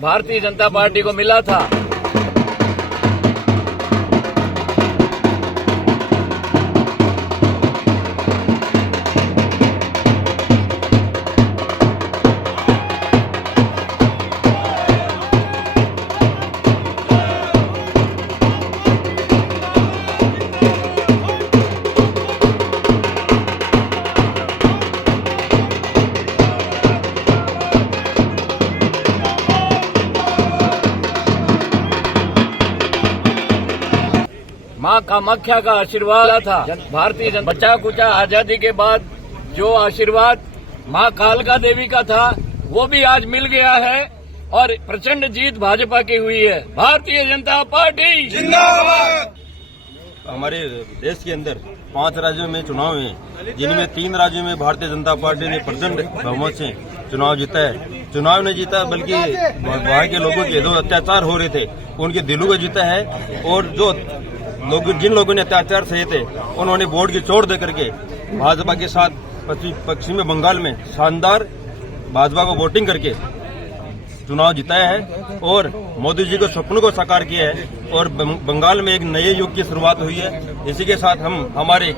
Bharatiya Janata party को मिला था। माँ कामाख्या का आशीर्वाद था। भारतीय जनता बचा कुचा आजादी के बाद जो आशीर्वाद माँ कालका देवी का था वो भी आज मिल गया है और प्रचंड जीत भाजपा की हुई है। भारतीय जनता पार्टी जिंदाबाद। हमारे देश के अंदर 5 राज्यों में चुनाव हैं, जिनमें 3 राज्यों में भारतीय जनता पार्टी ने प्रचंड बहुमत से चुनाव जीता है। चुनाव नहीं जीता बल्कि वहाँ के लोगों के जो अत्याचार हो रहे थे उनके दिलों को जीता है। और जो जिन लोगों ने अत्याचार सहे थे उन्होंने वोट की चोट देकर के भाजपा के साथ पश्चिमी बंगाल में शानदार भाजपा को वोटिंग करके चुनाव जिताया है और मोदी जी के सपनों को साकार किया है और बंगाल में एक नए युग की शुरुआत हुई है। इसी के साथ हम हमारे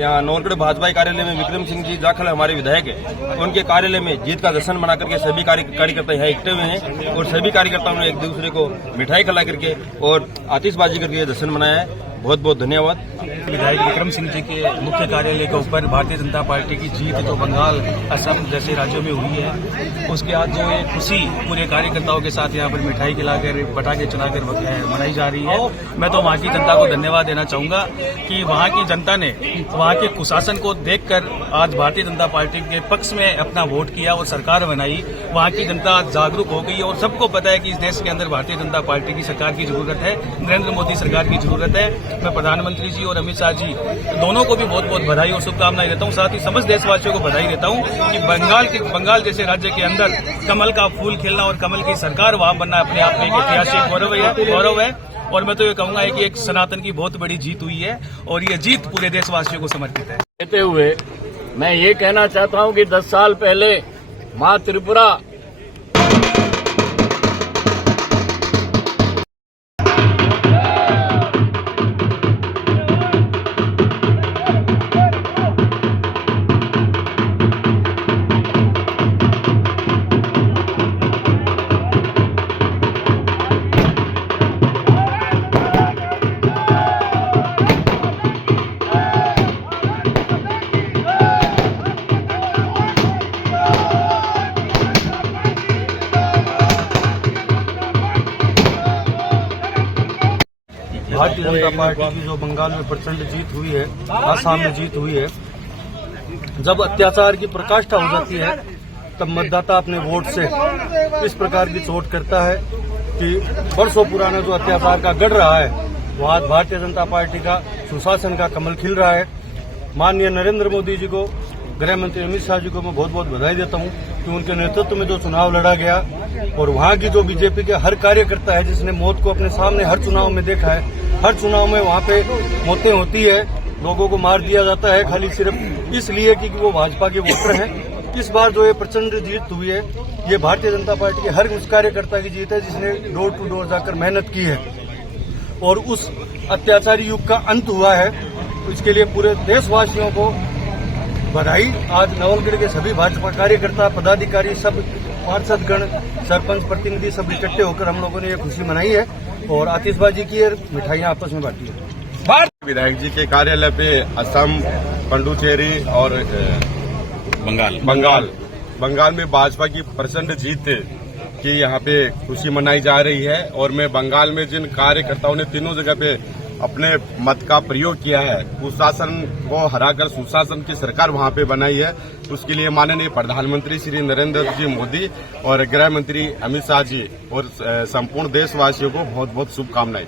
यहाँ नवलगढ़ भाजपा कार्यालय में विक्रम सिंह जी जाखल हमारे विधायक है, उनके कार्यालय में जीत का जश्न मना करके सभी कार्यकर्ता यहाँ इकट्ठे हुए हैं और सभी कार्यकर्ताओं ने एक दूसरे को मिठाई खिला करके और आतिशबाजी करके जश्न मनाया है। बहुत बहुत धन्यवाद। विधायक विक्रम सिंह जी के मुख्य कार्यालय के ऊपर भारतीय जनता पार्टी की जीत जो बंगाल, असम जैसे राज्यों में हुई है, उसके आज जो ये खुशी पूरे कार्यकर्ताओं के साथ यहाँ पर मिठाई खिलाकर पटाखे चलाकर मनाई जा रही है। मैं तो वहाँ की जनता को धन्यवाद देना चाहूंगा कि वहाँ की जनता ने वहाँ के कुशासन को देखकर आज भारतीय जनता पार्टी के पक्ष में अपना वोट किया और सरकार बनाई। वहाँ की जनता जागरूक हो गई और सबको पता है कि इस देश के अंदर भारतीय जनता पार्टी की सरकार की जरूरत है, नरेंद्र मोदी सरकार की जरूरत है। मैं प्रधानमंत्री जी और अमित शाह जी दोनों को भी बहुत बहुत बधाई और शुभकामनाएं देता हूं। साथ ही समस्त देशवासियों को बधाई देता हूं कि बंगाल जैसे राज्य के अंदर कमल का फूल खिलना और कमल की सरकार वहां बनना अपने आप में एक ऐतिहासिक गौरव है। और मैं तो ये कहूंगा कि एक सनातन की बहुत बड़ी जीत हुई है और ये जीत पूरे देशवासियों को समर्पित है। कहते हुए मैं ये कहना चाहता हूं कि 10 साल पहले मां त्रिपुरा भारतीय जनता पार्टी की जो बंगाल में प्रचंड जीत हुई है, आसाम में जीत हुई है, जब अत्याचार की पराकाष्ठा हो जाती है तब मतदाता अपने वोट से इस प्रकार की चोट करता है कि वर्षों पुराना जो अत्याचार का गढ़ रहा है वो आज भारतीय जनता पार्टी का सुशासन का कमल खिल रहा है। माननीय नरेंद्र मोदी जी को, गृह मंत्री अमित शाह जी को मैं बहुत बहुत बधाई देता हूं कि उनके नेतृत्व में जो चुनाव लड़ा गया और वहां की जो बीजेपी के हर कार्यकर्ता है जिसने मौत को अपने सामने हर चुनाव में देखा है, हर चुनाव में वहां पे मौतें होती है, लोगों को मार दिया जाता है खाली सिर्फ इसलिए कि वो भाजपा के वोटर हैं। इस बार जो ये प्रचंड जीत हुई है ये भारतीय जनता पार्टी के हर उस कार्यकर्ता की जीत है जिसने डोर टू डोर जाकर मेहनत की है और उस अत्याचारी युग का अंत हुआ है। इसके लिए पूरे देशवासियों को बधाई। आज नवलगढ़ के सभी भाजपा कार्यकर्ता, पदाधिकारी, सब पार्षदगण, सरपंच, प्रतिनिधि सब इकट्ठे होकर हम लोगों ने ये खुशी मनाई है और आतिशबाजी की और मिठाइयां आपस में बांटी है। विधायक जी के कार्यालय पे असम, पुडुचेरी और बंगाल में भाजपा की प्रचंड जीत की यहाँ पे खुशी मनाई जा रही है और मैं बंगाल में जिन कार्यकर्ताओं ने तीनों जगह पे अपने मत का प्रयोग किया है, कुशासन को हराकर सुशासन की सरकार वहां पे बनाई है, उसके लिए माननीय प्रधानमंत्री श्री नरेंद्र जी मोदी और गृह मंत्री अमित शाह जी और संपूर्ण देशवासियों को बहुत बहुत शुभकामनाएं।